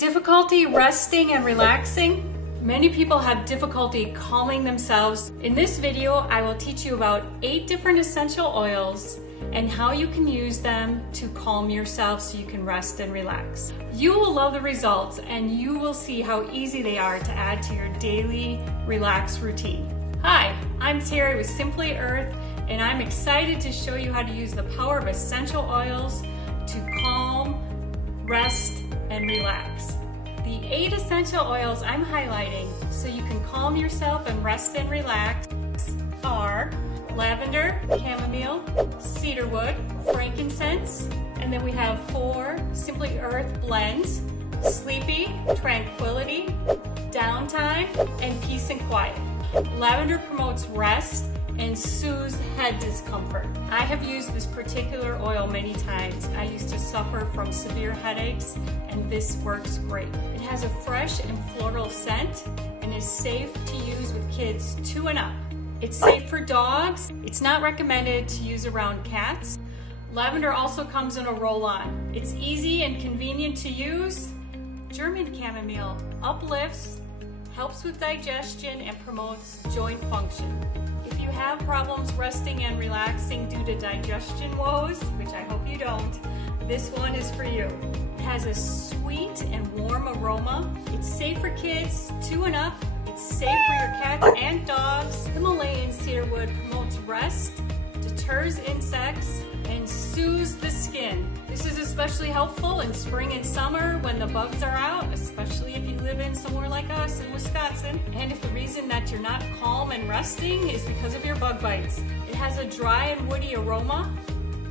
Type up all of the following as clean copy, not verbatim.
Difficulty resting and relaxing? Many people have difficulty calming themselves. In this video, I will teach you about 8 different essential oils and how you can use them to calm yourself so you can rest and relax. You will love the results and you will see how easy they are to add to your daily relax routine. Hi, I'm Terry with Simply Earth, and I'm excited to show you how to use the power of essential oils to calm, rest, and relax. The 8 essential oils I'm highlighting so you can calm yourself and rest and relax are lavender, chamomile, cedarwood, frankincense, and then we have 4 Simply Earth blends: sleepy, tranquility, downtime, and peace and quiet. Lavender promotes rest and soothes head discomfort. I have used this particular oil many times. I used to suffer from severe headaches, and this works great. It has a fresh and floral scent and is safe to use with kids 2 and up. It's safe for dogs. It's not recommended to use around cats. Lavender also comes in a roll-on. It's easy and convenient to use. German chamomile uplifts, helps with digestion, and promotes joint function. If you have problems resting and relaxing due to digestion woes, which I hope you don't, this one is for you. It has a sweet and warm aroma. It's safe for kids 2 and up. It's safe for your cats and dogs. Himalayan cedarwood promotes rest, deters insects, and soothes the skin. This is especially helpful in spring and summer when the bugs are out, especially if you live in somewhere like us in Wisconsin, and if the reason that you're not calm and resting is because of your bug bites. It has a dry and woody aroma,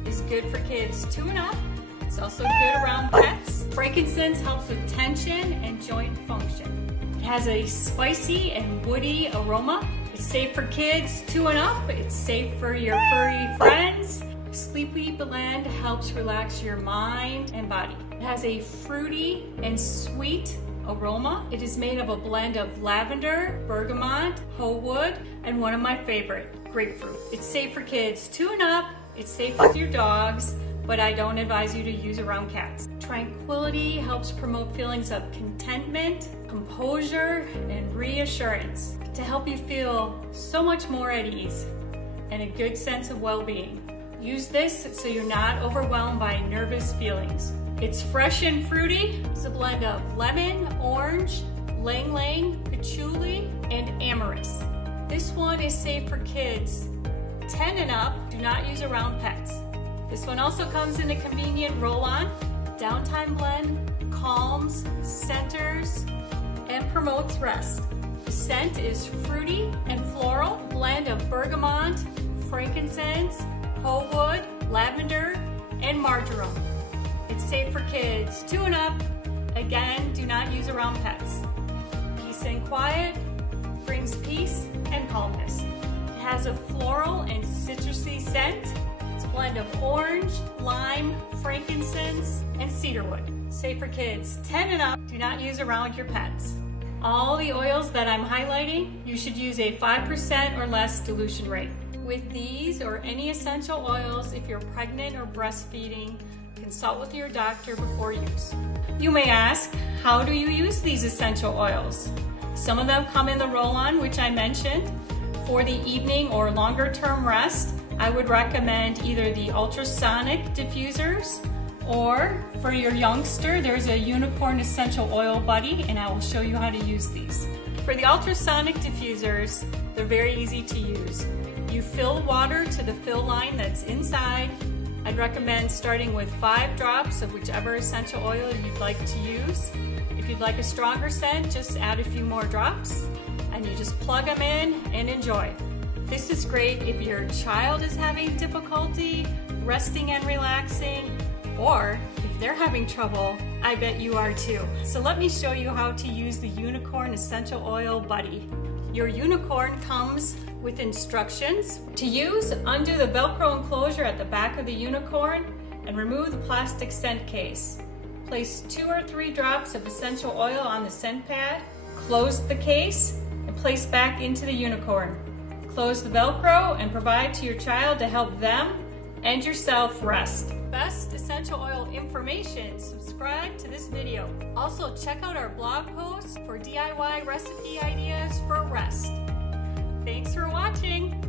is good for kids 2 and up. It's also good around pets. Frankincense helps with tension and joint function. It has a spicy and woody aroma. It's safe for kids 2 and up. It's safe for your furry friends. Sleepy blend helps relax your mind and body. It has a fruity and sweet aroma. It is made of a blend of lavender, bergamot, whole wood, and one of my favorite, grapefruit. It's safe for kids 2 and up. It's safe with your dogs, but I don't advise you to use around cats. Tranquility helps promote feelings of contentment, composure, and reassurance to help you feel so much more at ease and a good sense of well-being. Use this so you're not overwhelmed by nervous feelings. It's fresh and fruity. It's a blend of lemon, orange, lang lang, patchouli, and amarice. This one is safe for kids 10 and up. Do not use around pets. This one also comes in a convenient roll-on. Downtime blend calms, centers, and promotes rest. The scent is fruity and floral, blend of bergamot, frankincense, whole wood, lavender, and marjoram. It's safe for kids 2 and up. Again, do not use around pets. Peace and quiet brings peace and calmness. It has a floral and citrusy scent. It's a blend of orange, lime, frankincense, and cedarwood. Safe for kids 10 and up. Do not use around your pets. All the oils that I'm highlighting, you should use a 5% or less dilution rate. With these or any essential oils, if you're pregnant or breastfeeding, consult with your doctor before use. You may ask, how do you use these essential oils? Some of them come in the roll-on, which I mentioned. For the evening or longer term rest, I would recommend either the ultrasonic diffusers, or for your youngster, there's a unicorn essential oil buddy, and I will show you how to use these. For the ultrasonic diffusers, they're very easy to use. You fill water to the fill line that's inside. I'd recommend starting with 5 drops of whichever essential oil you'd like to use. If you'd like a stronger scent, just add a few more drops, and you just plug them in and enjoy. This is great if your child is having difficulty resting and relaxing, or if they're having trouble, I bet you are too. So let me show you how to use the Unicorn Essential Oil Buddy. Your unicorn comes with instructions. To use, undo the Velcro enclosure at the back of the unicorn and remove the plastic scent case. Place 2 or 3 drops of essential oil on the scent pad, close the case, and place back into the unicorn. Close the Velcro and provide to your child to help them and yourself rest. Best essential oil information, subscribe to this video. Also, check out our blog posts for DIY recipe ideas for rest. Thanks for watching.